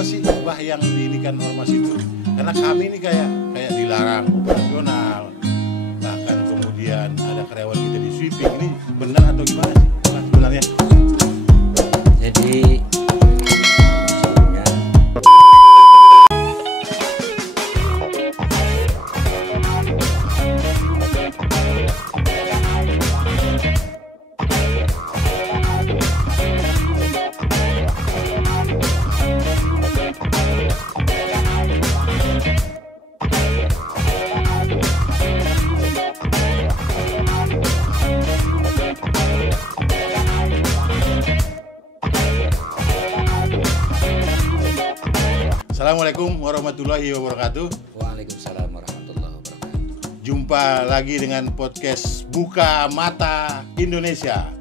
apa sih bah yang diinikan ormas itu? Karena kami ini kayak dilarang operasional, bahkan kemudian ada karyawan kita di sweeping. Ini benar atau gimana sih bah, sebenarnya? Jadi sebelumnya Assalamualaikum warahmatullahi wabarakatuh. Waalaikumsalam warahmatullahi wabarakatuh. Jumpa lagi dengan podcast Buka Mata Indonesia.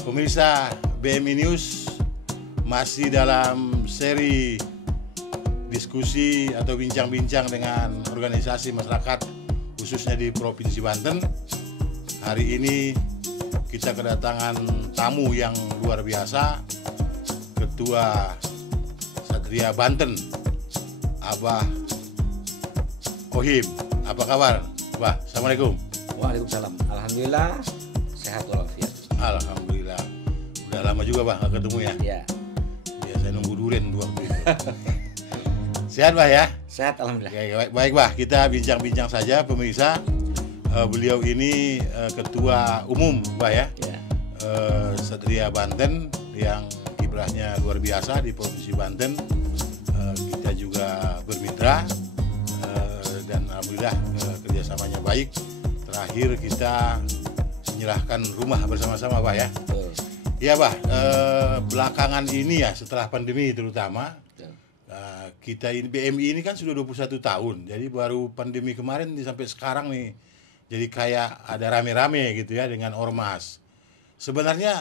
Pemirsa BMI News masih dalam seri diskusi atau bincang-bincang dengan organisasi masyarakat khususnya di Provinsi Banten. Hari ini kita kedatangan tamu yang luar biasa, Ketua Satria Banten, Abah Ohim. Apa kabar, Abah? Assalamualaikum. Waalaikumsalam. Alhamdulillah sehat walafiat. Alhamdulillah. Udah lama juga, Bah, nggak ketemu ya? Ya, Biasa nunggu durian waktu itu. Sehat, Bah, ya? sehat alhamdulillah. Oke, baik, Bah. Kita bincang-bincang saja, pemirsa. Beliau ini Ketua Umum, Bah, ya? Ya. Satria Banten yang kiprahnya luar biasa di Provinsi Banten. Kita juga bermitra dan alhamdulillah kerjasamanya baik. Terakhir kita menyerahkan rumah bersama-sama, Bah, ya. Betul. Iya, Bah, belakangan ini ya setelah pandemi terutama Betul. kita ini BMI ini kan sudah 21 tahun. Jadi baru pandemi kemarin sampai sekarang nih jadi kayak ada rame-rame gitu ya dengan ormas. Sebenarnya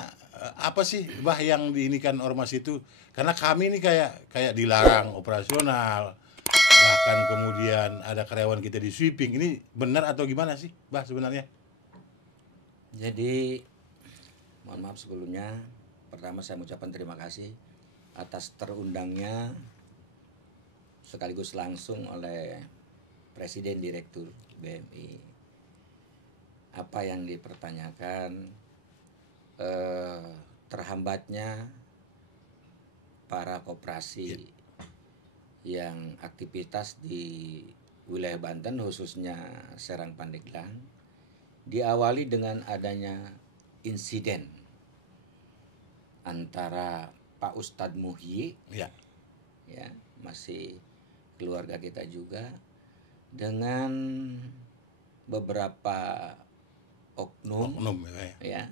apa sih, Bah, yang diinikan ormas itu? Karena kami ini kayak dilarang operasional, bahkan kemudian ada karyawan kita di sweeping. Ini benar atau gimana sih, Bah, sebenarnya? Jadi mohon maaf sebelumnya. Pertama saya mengucapkan terima kasih atas terundangnya sekaligus langsung oleh Presiden Direktur BMI. Apa yang dipertanyakan terhambatnya para koperasi yang aktivitas di wilayah Banten khususnya Serang Pandeglang diawali dengan adanya insiden antara Pak Ustadz Muhyi, Ya. ya, masih keluarga kita juga, dengan beberapa oknum Ya. ya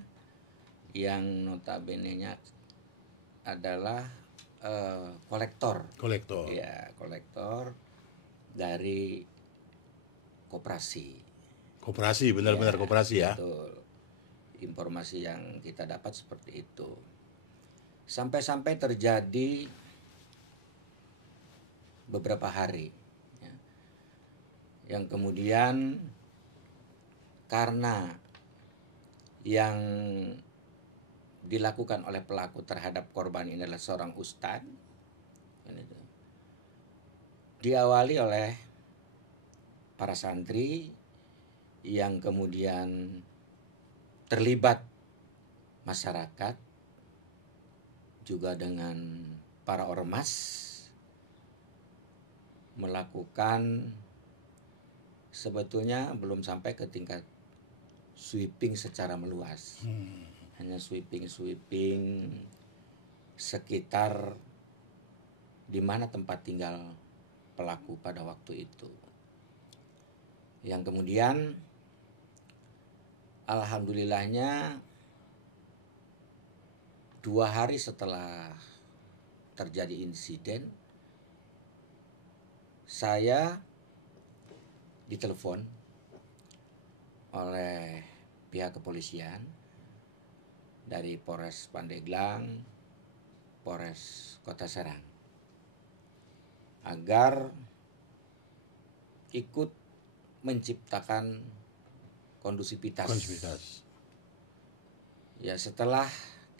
yang notabene-nya adalah kolektor ya, kolektor dari koperasi Benar-benar ya, koperasi ya. betul. Informasi yang kita dapat seperti itu, sampai terjadi beberapa hari ya, yang kemudian karena yang dilakukan oleh pelaku terhadap korban ini adalah seorang ustadz, diawali oleh para santri yang kemudian terlibat masyarakat juga dengan para ormas melakukan, sebetulnya belum sampai ke tingkat sweeping secara meluas. Hanya sweeping sekitar di mana tempat tinggal pelaku pada waktu itu. Yang kemudian alhamdulillahnya 2 hari setelah terjadi insiden, saya ditelepon oleh pihak kepolisian dari Polres Pandeglang, Polres Kota Serang, agar ikut menciptakan kondusivitas. Ya, setelah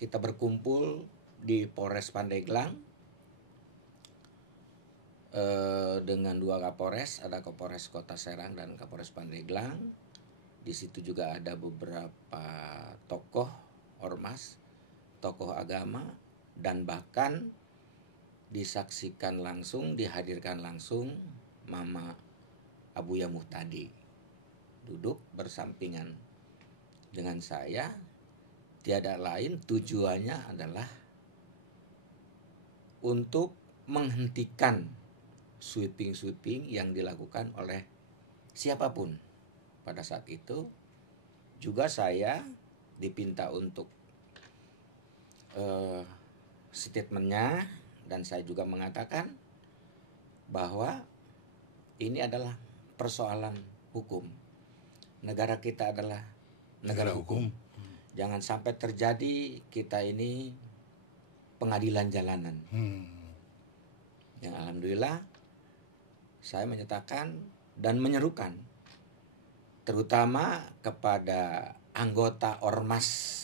kita berkumpul di Polres Pandeglang, dengan 2 Kapolres, ada Kapolres Kota Serang dan Kapolres Pandeglang. Di situ juga ada beberapa tokoh ormas, tokoh agama, dan bahkan disaksikan langsung, dihadirkan langsung Mama Abuya Muhtadi duduk bersampingan dengan saya. Tiada lain, tujuannya adalah untuk menghentikan sweeping yang dilakukan oleh siapapun. Pada saat itu juga saya dipinta untuk statementnya, dan saya juga mengatakan bahwa ini adalah persoalan hukum. Negara kita adalah negara hukum. Jangan sampai terjadi kita ini pengadilan jalanan. Yang alhamdulillah saya menyatakan dan menyerukan terutama kepada anggota Ormas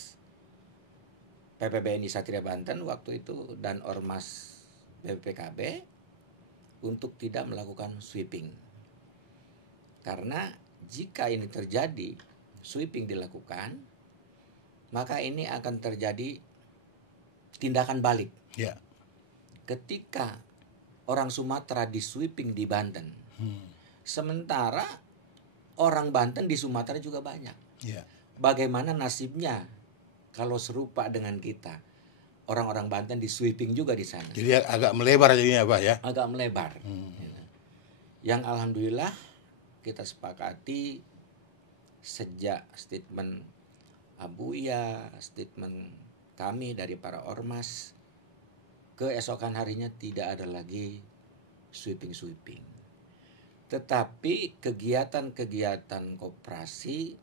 PPBNI Satria Banten waktu itu dan Ormas BPKB untuk tidak melakukan sweeping. Karena jika ini terjadi, sweeping dilakukan, maka ini akan terjadi tindakan balik. Ya. Ketika orang Sumatera di sweeping di Banten, sementara orang Banten di Sumatera juga banyak. Ya. Bagaimana nasibnya kalau serupa dengan kita? Orang-orang Banten di sweeping juga di sana. Jadi agak melebar jadinya, Pak ya. Agak melebar. Yang alhamdulillah kita sepakati sejak statement Abuya, statement kami dari para ormas, keesokan harinya tidak ada lagi sweeping. Tetapi kegiatan-kegiatan koperasi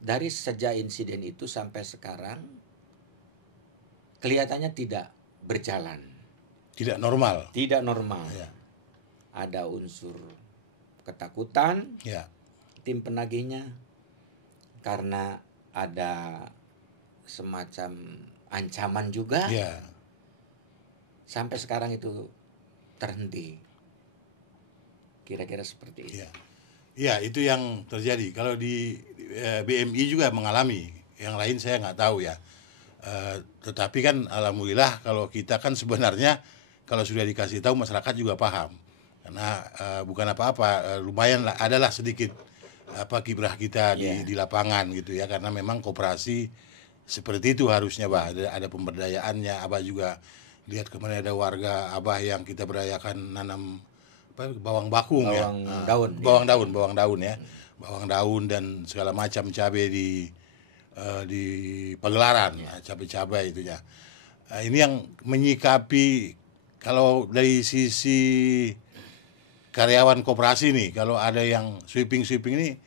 dari sejak insiden itu sampai sekarang kelihatannya tidak berjalan. Tidak normal. Tidak normal. Ya. Ada unsur ketakutan, Ya. tim penagihnya, karena ada semacam ancaman juga. Ya. Sampai sekarang itu terhenti. Kira-kira seperti itu. Ya. Ya, itu yang terjadi. Kalau di BMI juga mengalami. Yang lain saya nggak tahu ya. Tetapi kan alhamdulillah kalau kita kan sebenarnya kalau sudah dikasih tahu masyarakat juga paham. Karena bukan apa-apa, lumayan lah, adalah sedikit kiprah kita di lapangan gitu ya, karena memang koperasi seperti itu harusnya, Bah. Ada pemberdayaannya. Abah juga lihat kemarin ada warga Abah yang kita berdayakan nanam bawang bakung, bawang daun ya, bawang daun dan segala macam cabai di pagelaran, cabai-cabai itu ya. Ini yang menyikapi kalau dari sisi karyawan koperasi nih, kalau ada yang sweeping ini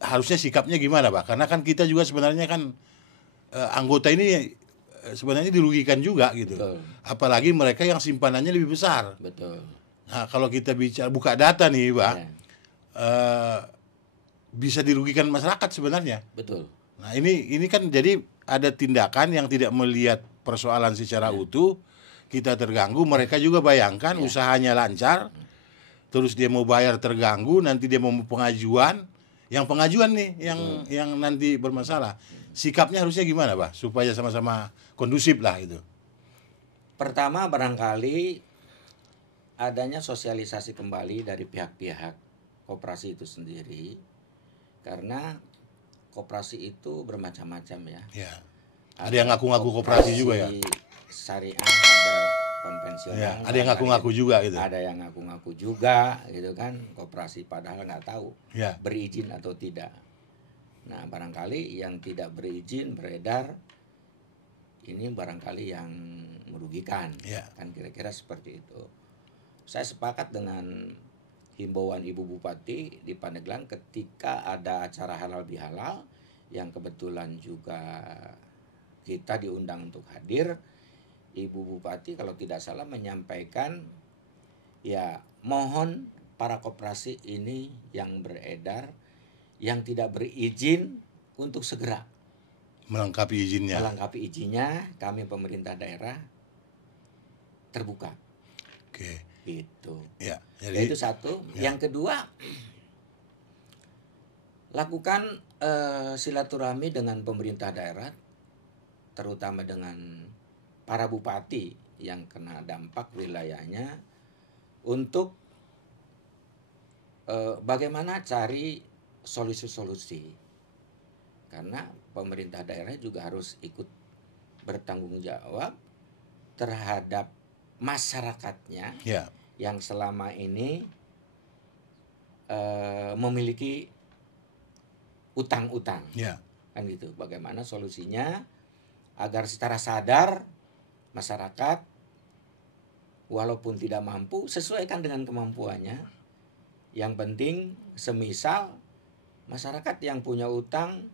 harusnya sikapnya gimana, Pak? Karena kan kita juga sebenarnya kan anggota ini sebenarnya dirugikan juga gitu. Betul. Apalagi mereka yang simpanannya lebih besar. Betul. Nah, kalau kita bicara buka data nih, Pak, bisa dirugikan masyarakat sebenarnya. Betul. Nah, ini kan jadi ada tindakan yang tidak melihat persoalan secara utuh, kita terganggu, mereka juga bayangkan usahanya lancar. Terus dia mau bayar terganggu, nanti dia mau pengajuan, yang nih yang nanti bermasalah. Sikapnya harusnya gimana, Pak? Supaya sama-sama kondusif lah itu. Pertama barangkali adanya sosialisasi kembali dari pihak-pihak koperasi itu sendiri. Karena koperasi itu bermacam-macam ya. Ya. Ada yang ngaku-ngaku koperasi juga ya. Syariah, ada konvensional. Ya, ada yang ngaku-ngaku juga gitu. Ada yang ngaku-ngaku juga gitu kan, koperasi padahal nggak tahu berizin atau tidak. Nah, barangkali yang tidak berizin beredar ini barangkali yang merugikan. Kan kira-kira seperti itu. Saya sepakat dengan himbauan Ibu Bupati di Pandeglang ketika ada acara halal bihalal yang kebetulan juga kita diundang untuk hadir. Ibu Bupati kalau tidak salah menyampaikan ya mohon para koperasi ini yang beredar yang tidak berizin untuk segera melengkapi izinnya. Kami pemerintah daerah terbuka. Oke. Itu. Ya, jadi itu satu. Yang kedua, lakukan silaturahmi dengan pemerintah daerah, terutama dengan para bupati yang kena dampak wilayahnya, untuk bagaimana cari solusi-solusi. Karena pemerintah daerah juga harus ikut bertanggung jawab terhadap masyarakatnya yang selama ini memiliki utang-utang, kan gitu. Bagaimana solusinya agar secara sadar masyarakat walaupun tidak mampu sesuaikan dengan kemampuannya. Yang penting semisal masyarakat yang punya utang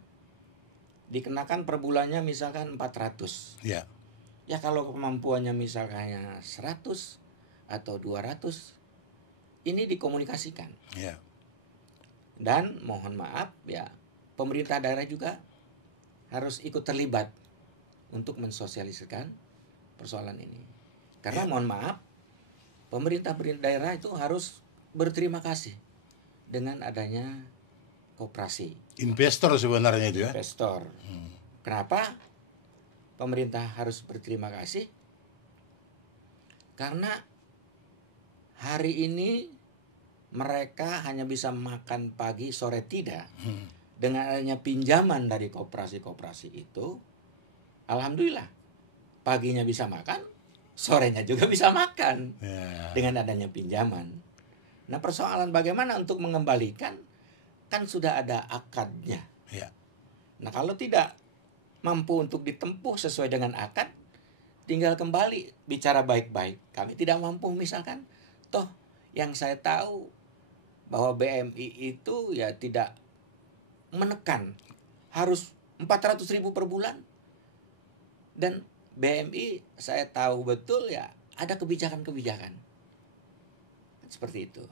dikenakan per bulannya misalkan 400. Ya kalau kemampuannya misalnya 100 atau 200, ini dikomunikasikan. Dan mohon maaf ya, pemerintah daerah juga harus ikut terlibat untuk mensosialisasikan persoalan ini. Karena mohon maaf, pemerintah daerah itu harus berterima kasih dengan adanya koperasi. Investor sebenarnya itu ya. Investor. Kenapa pemerintah harus berterima kasih? Karena hari ini mereka hanya bisa makan pagi, sore tidak. Dengan adanya pinjaman dari koperasi-koperasi itu, alhamdulillah paginya bisa makan, sorenya juga bisa makan dengan adanya pinjaman. Nah, persoalan bagaimana untuk mengembalikan, kan sudah ada akadnya. Nah, kalau tidak mampu untuk ditempuh sesuai dengan akad, tinggal kembali bicara baik-baik. Kami tidak mampu misalkan, toh yang saya tahu bahwa BMI itu ya tidak menekan harus 400.000 per bulan. Dan BMI saya tahu betul ya ada kebijakan-kebijakan seperti itu.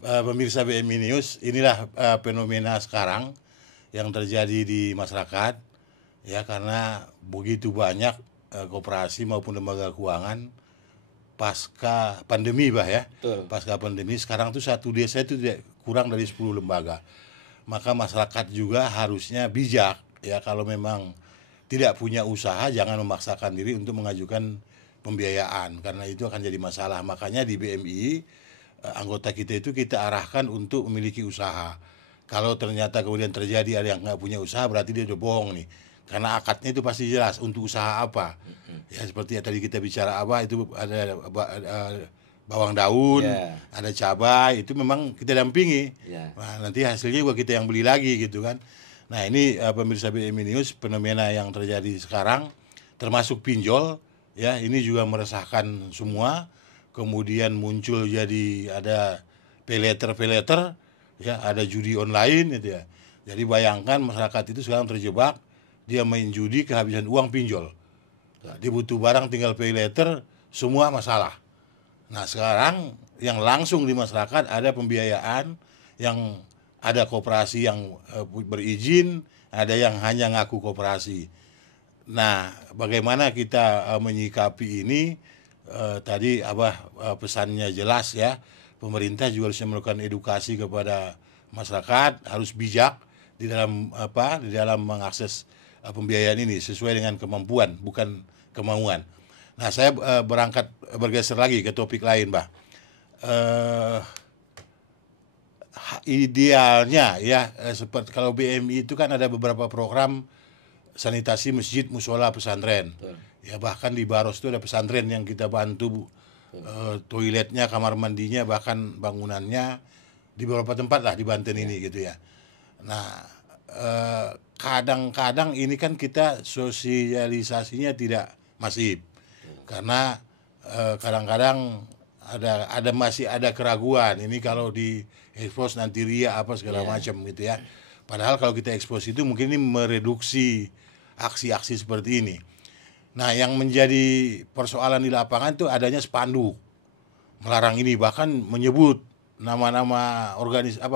Pemirsa BMI News, inilah fenomena sekarang yang terjadi di masyarakat. Ya, karena begitu banyak koperasi maupun lembaga keuangan pasca pandemi, pasca pandemi sekarang tuh satu desa itu kurang dari 10 lembaga. Maka masyarakat juga harusnya bijak ya, kalau memang tidak punya usaha jangan memaksakan diri untuk mengajukan pembiayaan, karena itu akan jadi masalah. Makanya di BMI anggota kita itu kita arahkan untuk memiliki usaha. Kalau ternyata kemudian terjadi ada yang nggak punya usaha, berarti dia udah bohong nih. Karena akadnya itu pasti jelas untuk usaha apa. Ya seperti yang tadi kita bicara itu ada bawang daun, ada cabai, itu memang kita dampingi. Nah, nanti hasilnya juga kita yang beli lagi gitu kan. Nah, ini pemirsa BMI News, fenomena yang terjadi sekarang termasuk pinjol ya, ini juga meresahkan semua. Kemudian muncul jadi ada pay-later ya, ada judi online gitu ya. Jadi bayangkan masyarakat itu sekarang terjebak, dia main judi kehabisan uang pinjol. Dia butuh barang tinggal pay later, semua masalah. Nah sekarang yang langsung di masyarakat ada pembiayaan, yang ada koperasi yang berizin, ada yang hanya ngaku koperasi. Nah bagaimana kita menyikapi ini? Tadi pesannya jelas ya, pemerintah juga harus melakukan edukasi kepada masyarakat, harus bijak di dalam mengakses pembiayaan ini sesuai dengan kemampuan, bukan kemauan. Nah, saya bergeser lagi ke topik lain, Mbak. Idealnya ya, seperti kalau BMI itu kan ada beberapa program sanitasi masjid, musola, pesantren. Ya bahkan di Baros itu ada pesantren yang kita bantu toiletnya, kamar mandinya, bahkan bangunannya di beberapa tempat lah di Banten ini gitu ya. Nah, kadang-kadang ini kan kita sosialisasinya tidak masif karena kadang-kadang masih ada keraguan, ini kalau di expose nanti ria apa segala macam gitu ya. Padahal kalau kita expose itu mungkin ini mereduksi aksi-aksi seperti ini. Nah, yang menjadi persoalan di lapangan itu adanya spanduk melarang ini, bahkan menyebut nama-nama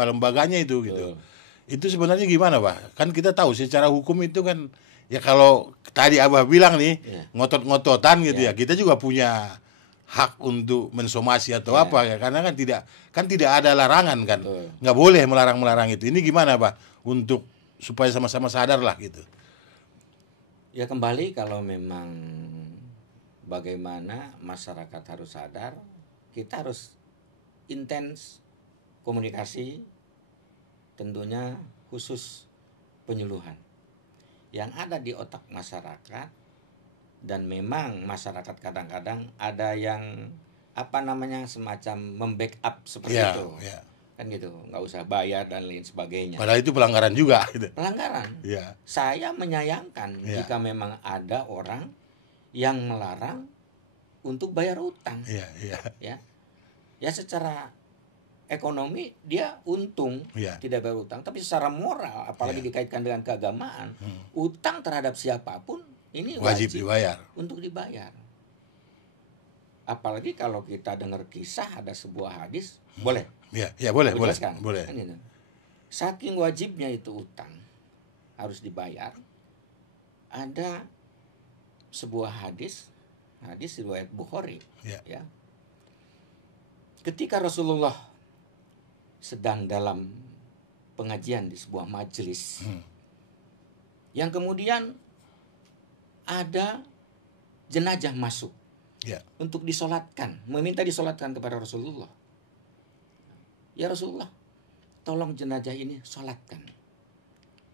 lembaganya itu gitu. Itu sebenarnya gimana, Pak? Kan kita tahu secara hukum itu kan ya, kalau tadi Abah bilang nih ngotot-ngototan gitu ya, kita juga punya hak untuk mensomasi atau apa ya, karena kan tidak ada larangan kan, nggak boleh melarang itu. Ini gimana Pak untuk supaya sama-sama sadar lah gitu? Ya kembali kalau memang bagaimana masyarakat harus sadar, kita harus intens komunikasi, tentunya khusus penyuluhan yang ada di otak masyarakat. Dan memang masyarakat kadang-kadang ada yang semacam membackup seperti itu, kan gitu, nggak usah bayar dan lain sebagainya. Padahal itu pelanggaran juga gitu. Pelanggaran. Saya menyayangkan jika memang ada orang yang melarang untuk bayar utang. Ya secara ekonomi dia untung tidak bayar utang, tapi secara moral, apalagi dikaitkan dengan keagamaan, utang terhadap siapapun ini wajib dibayar. Untuk dibayar. Apalagi kalau kita dengar kisah ada sebuah hadis, boleh? Boleh. Kan itu. Saking wajibnya itu utang harus dibayar. Ada sebuah hadis riwayat Bukhari. Ya. Ketika Rasulullah sedang dalam pengajian di sebuah majelis, yang kemudian ada jenazah masuk untuk disolatkan, meminta disolatkan kepada Rasulullah. Ya Rasulullah, tolong jenazah ini solatkan.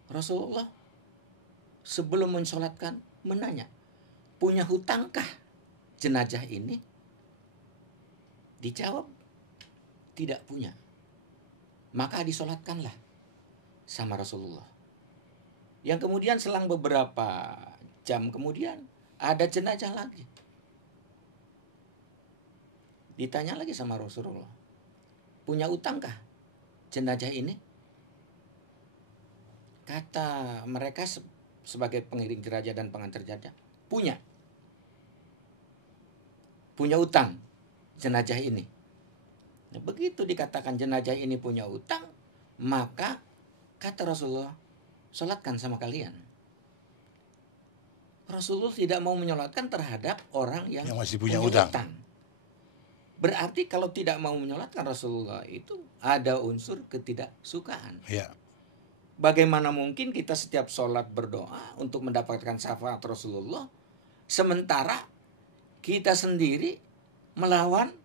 Rasulullah sebelum mensolatkan menanya, punya hutangkah jenazah ini? Dijawab, tidak punya. Maka disolatkanlah sama Rasulullah. Yang kemudian selang beberapa jam kemudian ada jenazah lagi. Ditanya lagi sama Rasulullah, punya utangkah jenazah ini? Kata mereka sebagai pengiring jenazah dan pengantar jenazah, punya utang jenazah ini. Nah, begitu dikatakan jenazah ini punya utang, maka kata Rasulullah, sholatkan sama kalian. Rasulullah tidak mau menyolatkan terhadap orang yang masih punya utang. Berarti kalau tidak mau menyolatkan Rasulullah itu ada unsur ketidaksukaan. Bagaimana mungkin kita setiap sholat berdoa untuk mendapatkan syafaat Rasulullah, sementara kita sendiri melawan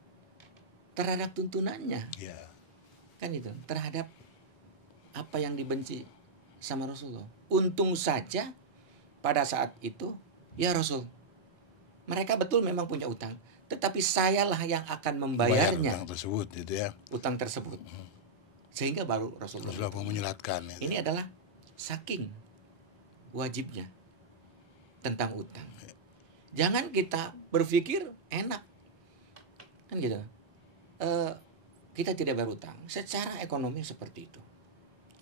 terhadap tuntunannya. Kan itu, terhadap apa yang dibenci sama Rasulullah. Untung saja pada saat itu, ya Rasul, mereka betul memang punya utang, tetapi sayalah yang akan membayarnya. Utang tersebut. Sehingga baru Rasulullah mau menyelatkan. Ini adalah saking wajibnya tentang utang. Jangan kita berpikir enak, kan gitu. Kita tidak berutang. Secara ekonomi seperti itu.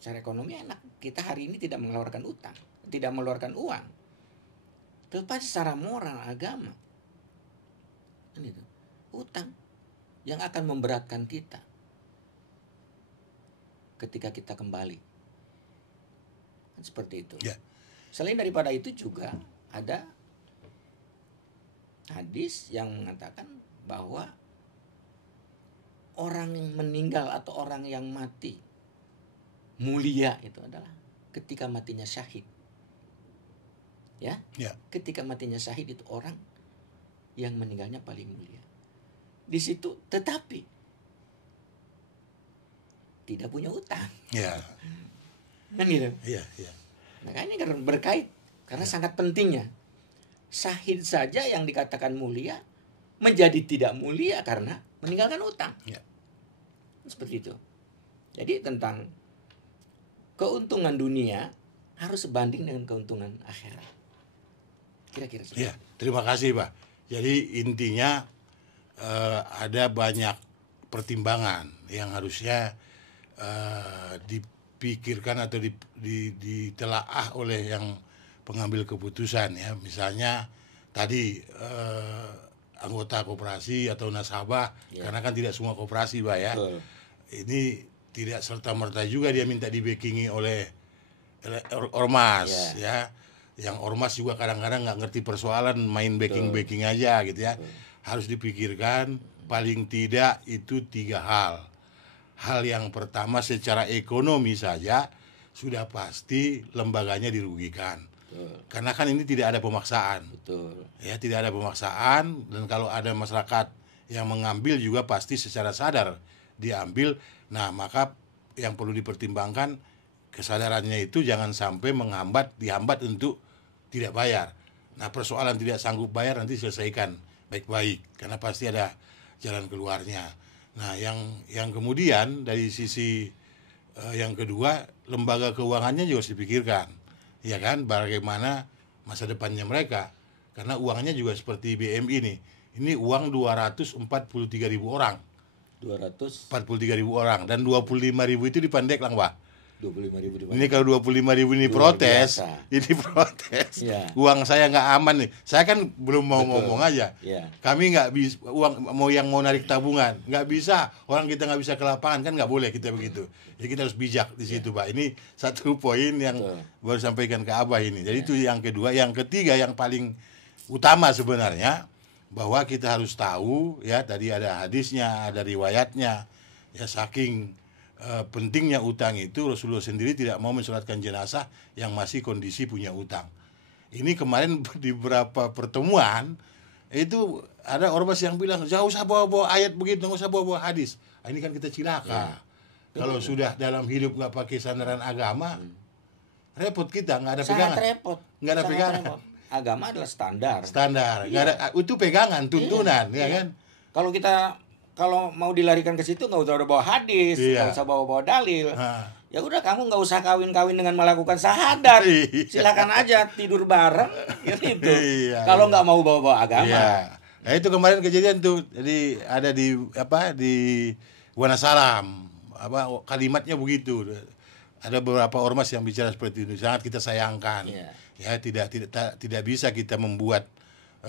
Secara ekonomi enak. Kita hari ini tidak mengeluarkan utang, tidak mengeluarkan uang. Tetapi secara moral agama, kan itu, utang yang akan memberatkan kita ketika kita kembali. Kan seperti itu. Selain daripada itu juga ada hadis yang mengatakan bahwa orang yang meninggal atau orang yang mati mulia itu adalah ketika matinya syahid. Ketika matinya syahid itu orang yang meninggalnya paling mulia. Di situ tetapi tidak punya utang. Kan gitu. Nah, ini karena berkait karena sangat pentingnya. Syahid saja yang dikatakan mulia menjadi tidak mulia karena meninggalkan utang. Seperti itu. Jadi tentang keuntungan dunia harus sebanding dengan keuntungan akhirat. Kira-kira seperti itu. Terima kasih Pak. Jadi intinya ada banyak pertimbangan yang harusnya dipikirkan atau ditelaah oleh yang pengambil keputusan ya. Misalnya tadi anggota koperasi atau nasabah, karena kan tidak semua koperasi Pak ya. Ini tidak serta-merta juga dia minta di-backingi oleh ormas ya. Yang ormas juga kadang-kadang nggak ngerti persoalan, main backing aja gitu ya. harus dipikirkan paling tidak itu 3 hal. Hal yang pertama, secara ekonomi saja sudah pasti lembaganya dirugikan. Betul. Karena kan ini tidak ada pemaksaan. Betul. Ya, tidak ada pemaksaan, dan kalau ada masyarakat yang mengambil juga pasti secara sadar diambil. Nah, maka yang perlu dipertimbangkan kesadarannya itu jangan sampai dihambat untuk tidak bayar. Nah, persoalan tidak sanggup bayar nanti selesaikan baik-baik karena pasti ada jalan keluarnya. Nah, yang kemudian dari sisi yang kedua, lembaga keuangannya juga harus dipikirkan, ya kan, bagaimana masa depannya mereka, karena uangnya juga seperti BMI ini uang 243.000 orang, 243.000 orang, dan 25.000 itu di Pandeglang, Pak. 25.000 Ini kalau 25.000 ini protes, Ya. Uang saya nggak aman nih. Saya kan belum mau ngomong aja. Ya. Kami nggak bisa mau narik tabungan, nggak bisa. Orang kita nggak bisa ke lapangan, kan nggak boleh kita begitu. Jadi kita harus bijak di situ, Pak. Ini satu poin yang baru sampaikan ke Abah ini. Jadi itu yang kedua, yang ketiga yang paling utama sebenarnya, bahwa kita harus tahu ya, tadi ada hadisnya, ada riwayatnya, ya, saking pentingnya utang itu Rasulullah sendiri tidak mau mensolatkan jenazah yang masih kondisi punya utang. Ini kemarin di beberapa pertemuan itu ada ormas yang bilang jangan usah bawa-bawa ayat begitu, nggak usah bawa-bawa hadis. Ini kan kita cilaka. Kalau sudah dalam hidup nggak pakai sandaran agama, repot kita, nggak ada pegangan. Nggak ada pegangan. Agama adalah standar. Nggak ada, itu pegangan, tuntunan, ya kan. Kalau mau dilarikan ke situ nggak usah bawa hadis, nggak usah bawa dalil. Ya udah, kamu nggak usah kawin-kawin dengan melakukan syahadat. Silakan aja tidur bareng, gitu. Kalau nggak mau bawa agama. Nah itu kemarin kejadian tuh, jadi ada di Wonosalam, kalimatnya begitu. Ada beberapa ormas yang bicara seperti itu, sangat kita sayangkan. Ya, tidak bisa kita membuat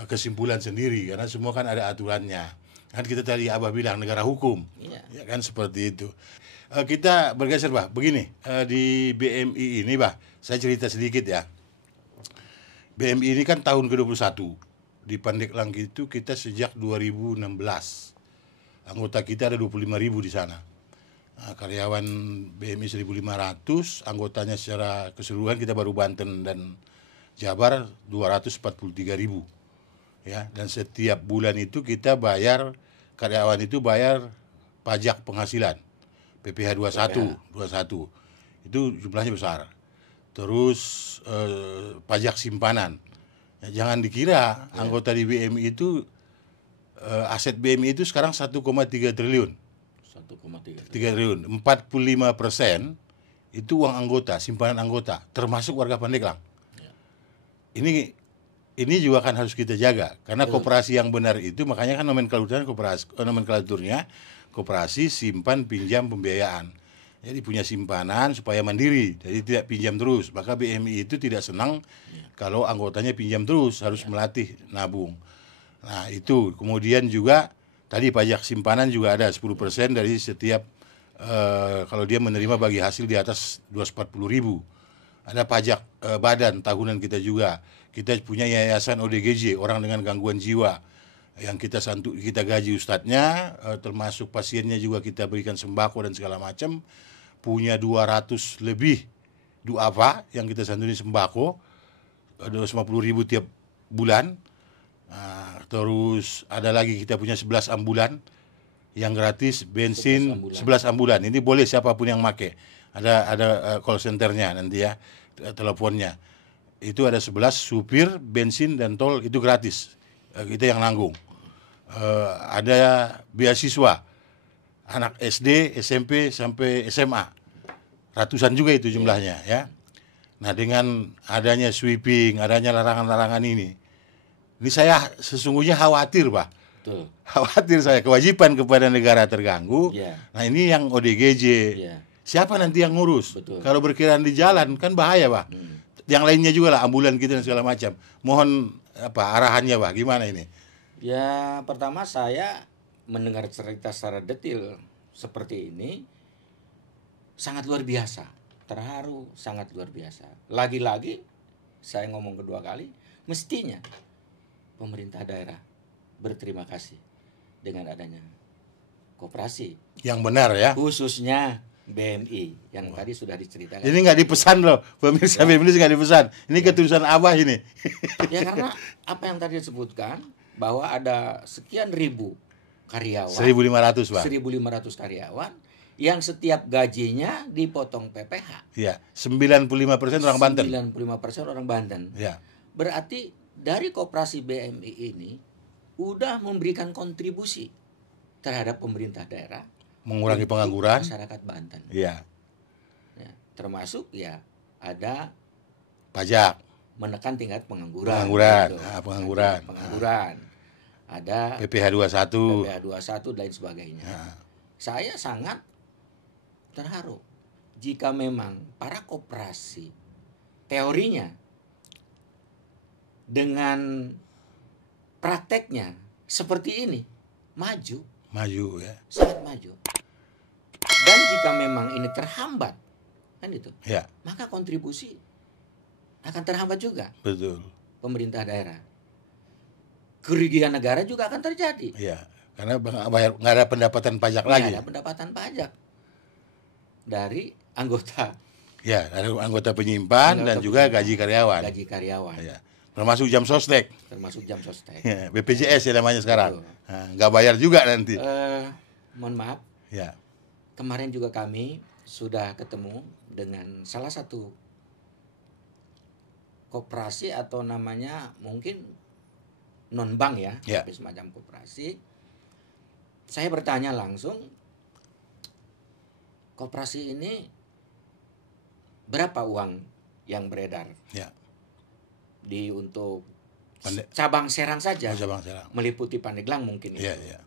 kesimpulan sendiri karena semua kan ada aturannya. Kan kita tadi Abah bilang negara hukum, ya kan, seperti itu. Kita bergeser, Bah. Begini, di BMI ini, Bah, saya cerita sedikit ya. BMI ini kan tahun ke-21 di Pandeglang itu kita sejak 2016. Anggota kita ada 25.000 di sana. Nah, karyawan BMI 1.500, anggotanya secara keseluruhan kita baru Banten dan Jabar 243.000. Ya, dan setiap bulan itu kita karyawan itu bayar pajak penghasilan PPh 21. Itu jumlahnya besar. Terus pajak simpanan. Ya, jangan dikira anggota di BMI itu aset BMI itu sekarang 1,3 triliun. 1,3 triliun. 45% itu uang anggota, simpanan anggota, termasuk warga Pandeglang. Ini juga kan harus kita jaga karena koperasi yang benar itu, makanya kan nomenklaturnya koperasi simpan pinjam pembiayaan. Jadi punya simpanan supaya mandiri, jadi tidak pinjam terus. Maka BMI itu tidak senang kalau anggotanya pinjam terus, harus melatih nabung. Nah itu, kemudian juga tadi pajak simpanan juga ada 10% dari setiap kalau dia menerima bagi hasil di atas 240.000. Ada pajak badan tahunan kita juga. Kita punya yayasan ODGJ, orang dengan gangguan jiwa, yang kita gaji ustadznya, termasuk pasiennya juga kita berikan sembako dan segala macam. Punya 200 lebih duafa yang kita santuni sembako, 250.000 tiap bulan. Terus ada lagi kita punya 11 ambulan yang gratis bensin, 11 ambulan. Ini boleh siapapun yang make. Ada call centernya nanti ya, teleponnya. Itu ada 11 supir, bensin dan tol itu gratis. Kita yang nanggung. Ada beasiswa anak SD, SMP sampai SMA. Ratusan juga itu jumlahnya ya. Nah, dengan adanya sweeping, adanya larangan-larangan ini saya sesungguhnya khawatir, Pak. Betul. Khawatir saya, kewajiban kepada negara terganggu. Nah, ini yang ODGJ. Siapa nanti yang ngurus? Betul. Kalau berkeliaran di jalan kan bahaya, Pak. Yang lainnya juga lah, ambulan kita dan segala macam. Mohon arahannya, Pak, gimana ini? Ya, pertama saya mendengar cerita secara detail seperti ini sangat luar biasa, terharu, sangat luar biasa. Lagi-lagi saya ngomong kedua kali, mestinya pemerintah daerah berterima kasih dengan adanya koperasi. Yang benar ya. Khususnya BMI yang tadi sudah diceritakan. Ini nggak dipesan loh, pemirsa BMI nggak dipesan. Ini ketulusan Abah ini. Ya karena apa yang tadi disebutkan bahwa ada sekian ribu karyawan. 1.500 Pak. 1.500 karyawan yang setiap gajinya dipotong PPh. Iya, 95% orang Banten. 95% orang Banten. Ya. Berarti dari koperasi BMI ini udah memberikan kontribusi terhadap pemerintah daerah, mengurangi pengangguran masyarakat Banten. Iya. Ya, termasuk ya ada pajak, menekan tingkat pengangguran. Gitu. Pengangguran. Ada PPh 21, dan lain sebagainya. Ya. Saya sangat terharu jika memang para koperasi teorinya dengan prakteknya seperti ini maju ya, sangat maju. Dan jika memang ini terhambat, kan itu, ya, maka kontribusi akan terhambat juga. Betul. Pemerintah daerah, kerugian negara juga akan terjadi. Ya, karena nggak ada pendapatan pajak lagi. Nggak ada pendapatan pajak dari anggota. Ya, dari anggota penyimpan dan juga gaji karyawan. Gaji karyawan. Ya. Termasuk jam sostek. Ya, BPJS ya namanya sekarang. Nah, nggak bayar juga nanti. Mohon maaf. Ya. Kemarin juga kami sudah ketemu dengan salah satu koperasi atau namanya mungkin non bank ya, tapi semacam koperasi. Saya bertanya langsung, koperasi ini berapa uang yang beredar? Ya. Untuk cabang Serang saja, cabang Serang. meliputi Pandeglang mungkin itu. Ya.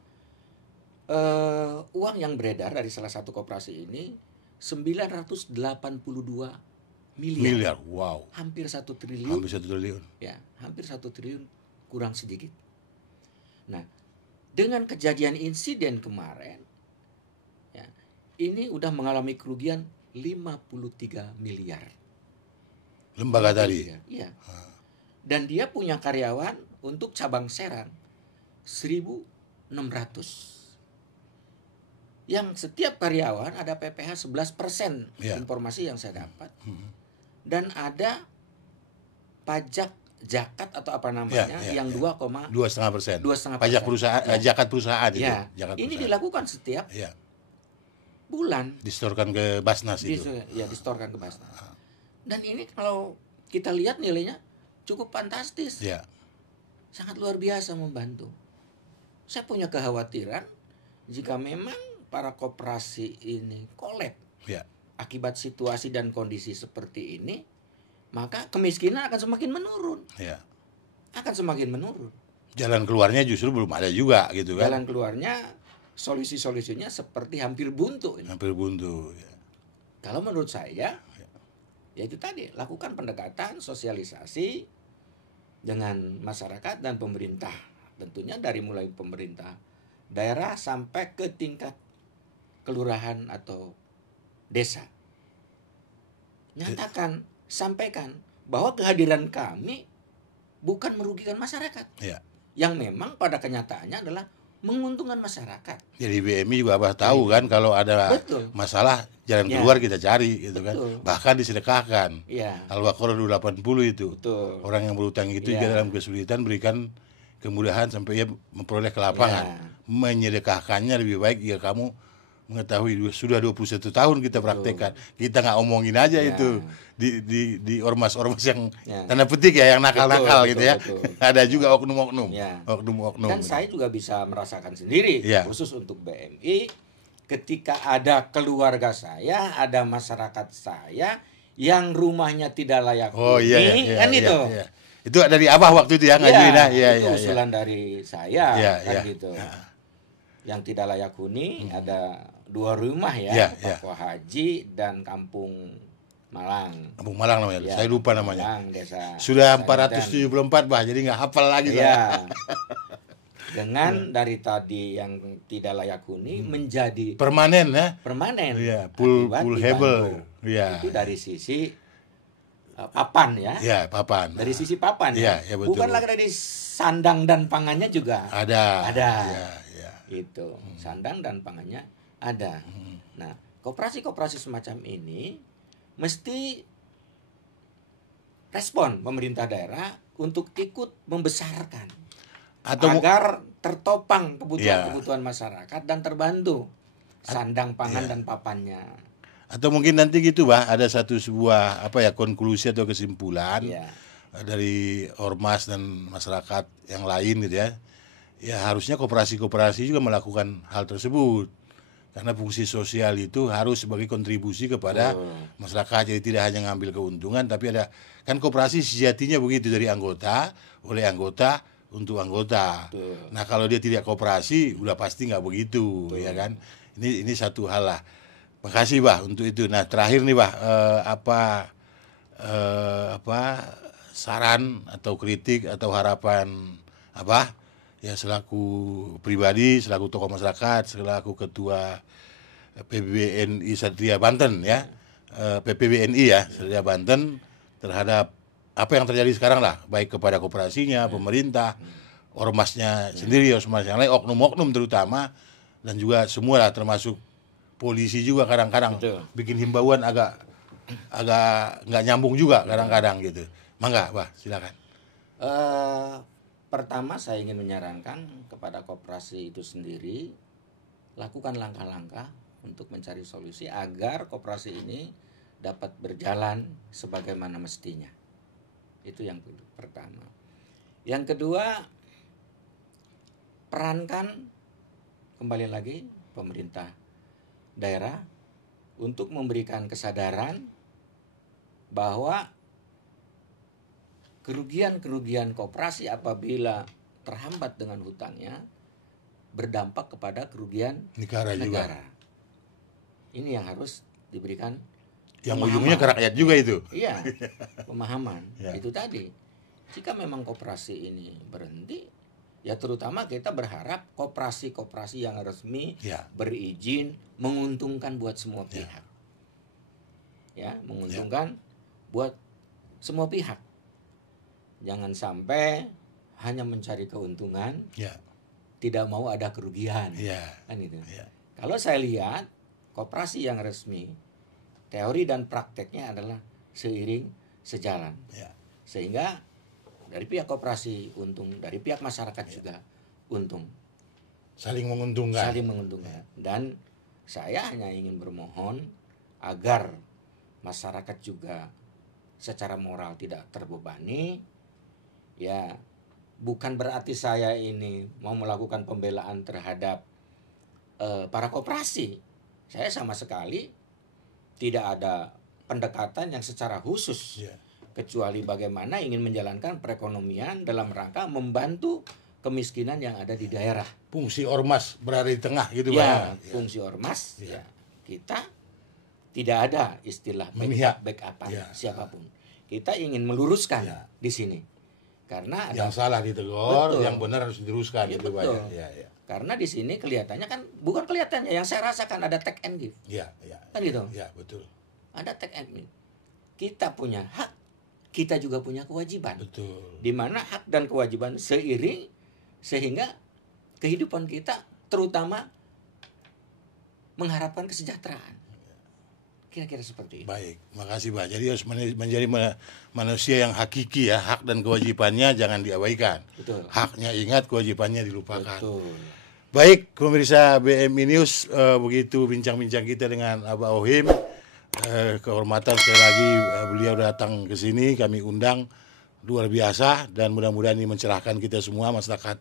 Uang yang beredar dari salah satu koperasi ini 982 miliar. Wow. Hampir 1 triliun. Ya, hampir 1 triliun kurang sedikit. Nah, dengan kejadian insiden kemarin, ya, ini udah mengalami kerugian 53 miliar. Lembaga tadi. Iya. Dan dia punya karyawan untuk cabang Serang 1.600. Yang setiap karyawan ada PPh 11%, informasi yang saya dapat. Dan ada pajak zakat atau apa namanya yang 2,5%. Pajak perusahaan, zakat perusahaan itu. Zakat ini perusahaan. Dilakukan setiap bulan. Distorkan ke Basnas itu. Distorkan ke Basnas. Dan ini kalau kita lihat nilainya cukup fantastis. Sangat luar biasa membantu. Saya punya kekhawatiran jika memang para koperasi ini kolab akibat situasi dan kondisi seperti ini, maka kemiskinan akan semakin menurun. Akan semakin menurun. Jalan keluarnya justru belum ada juga gitu kan. Jalan keluarnya, solusi-solusinya seperti hampir buntu. Hampir buntu. Kalau menurut saya, ya itu tadi, lakukan pendekatan sosialisasi dengan masyarakat dan pemerintah. Tentunya dari mulai pemerintah daerah sampai ke tingkat kelurahan atau desa. Nyatakan, sampaikan bahwa kehadiran kami bukan merugikan masyarakat. Yang memang pada kenyataannya adalah menguntungkan masyarakat. Jadi BMI juga Abah tahu kan kalau ada masalah jalan keluar kita cari gitu kan. Bahkan disedekahkan. Al-Baqarah 80 itu. Orang yang berutang itu juga dalam kesulitan berikan kemudahan sampai ia memperoleh kelapangan. Menyedekahkannya lebih baik jika kamu mengetahui sudah 21 tahun kita praktekkan. Kita nggak omongin aja itu di ormas-ormas yang tanda petik ya yang nakal-nakal gitu ya. Ada juga oknum-oknum. Oknum-oknum. Dan saya juga bisa merasakan sendiri khusus untuk BMI ketika ada keluarga saya, ada masyarakat saya yang rumahnya tidak layak huni, kan itu. Itu dari Abah waktu itu ya ngajuin itu usulan dari saya kan gitu. Yang tidak layak huni ada 2 rumah Papua Haji dan Kampung Malang. Kampung Malang namanya. Saya lupa namanya. Malang, desa. Sudah 474 Bah, jadi nggak hafal lagi saya. Dengan dari tadi yang tidak layak huni menjadi permanen ya. Permanen. Full hebel. Itu dari sisi papan ya. Ya, papan. Dari sisi papan ya. Ya, betul. Bukan lagi dari sandang dan pangannya juga ada. Ya. Itu sandang dan pangannya ada. Nah, koperasi-koperasi semacam ini mesti respon pemerintah daerah untuk ikut membesarkan agar tertopang kebutuhan masyarakat dan terbantu sandang pangan dan papannya. Atau mungkin nanti gitu ada sebuah konklusi atau kesimpulan dari ormas dan masyarakat yang lain gitu ya. Ya harusnya koperasi-koperasi juga melakukan hal tersebut. Karena fungsi sosial itu harus sebagai kontribusi kepada masyarakat. Jadi tidak hanya ngambil keuntungan, tapi ada kan koperasi sejatinya begitu, dari anggota, oleh anggota, untuk anggota. Nah kalau dia tidak koperasi, udah pasti nggak begitu, ya kan? Ini satu hal lah. Makasih untuk itu. Nah terakhir nih saran atau kritik atau harapan ya selaku pribadi, selaku tokoh masyarakat, selaku ketua PBBNI Satria Banten ya, PPBNI ya Satria Banten, terhadap apa yang terjadi sekarang lah, baik kepada koperasinya, pemerintah, ormasnya sendiri, ormas yang lain, oknum-oknum terutama, dan juga semua lah, termasuk polisi juga kadang-kadang bikin himbauan agak nggak nyambung juga kadang-kadang gitu. Mangga, silakan. Pertama saya ingin menyarankan kepada koperasi itu sendiri, lakukan langkah-langkah untuk mencari solusi agar koperasi ini dapat berjalan sebagaimana mestinya. Itu yang pertama. Yang kedua, perankan kembali lagi pemerintah daerah untuk memberikan kesadaran bahwa kerugian koperasi apabila terhambat dengan hutangnya berdampak kepada kerugian negara. Ini yang harus diberikan, yang ujungnya ke rakyat juga itu. Iya, pemahaman. Itu tadi. Jika memang koperasi ini berhenti, ya terutama kita berharap koperasi-koperasi yang resmi berizin, menguntungkan buat semua pihak. Ya, menguntungkan buat semua pihak. Jangan sampai hanya mencari keuntungan, tidak mau ada kerugian. Kan itu. Kalau saya lihat koperasi yang resmi, teori dan prakteknya adalah seiring sejalan. Sehingga dari pihak koperasi untung, dari pihak masyarakat juga untung. Saling menguntungkan. Dan saya hanya ingin bermohon agar masyarakat juga secara moral tidak terbebani. Ya, bukan berarti saya ini mau melakukan pembelaan terhadap para koperasi. Saya sama sekali tidak ada pendekatan yang secara khusus. Kecuali bagaimana ingin menjalankan perekonomian dalam rangka membantu kemiskinan yang ada di daerah. Fungsi ormas berada di tengah gitu Fungsi ormas kita tidak ada istilah backup siapapun. Kita ingin meluruskan di sini. Karena yang salah ditegur, yang benar harus diteruskan gitu betul. Karena di sini kelihatannya kan, bukan kelihatannya, yang saya rasakan ada take and give. Kan gitu. Betul. Ada take and give. Kita punya hak, kita juga punya kewajiban. Betul. Di mana hak dan kewajiban seiring, sehingga kehidupan kita terutama mengharapkan kesejahteraan. Kira-kira seperti itu. Baik, makasih Pak. Jadi harus menjadi manusia yang hakiki ya, hak dan kewajibannya jangan diabaikan. Betul. Haknya ingat, kewajibannya dilupakan. Betul. Baik, pemirsa BMI News, begitu bincang-bincang kita dengan Abah Ohim. Kehormatan sekali lagi beliau datang ke sini, kami undang, luar biasa, dan mudah-mudahan ini mencerahkan kita semua, masyarakat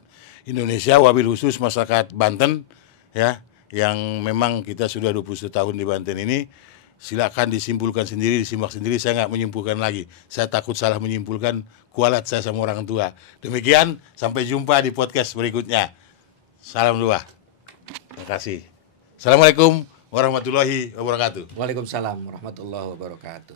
Indonesia, wabil khusus masyarakat Banten ya, yang memang kita sudah 21 tahun di Banten ini. Silakan disimpulkan sendiri, disimak sendiri, saya nggak menyimpulkan lagi, saya takut salah menyimpulkan, kualat saya sama orang tua. Demikian, sampai jumpa di podcast berikutnya. Salam dua. Terima kasih. Assalamualaikum warahmatullahi wabarakatuh. Waalaikumsalam warahmatullahi wabarakatuh.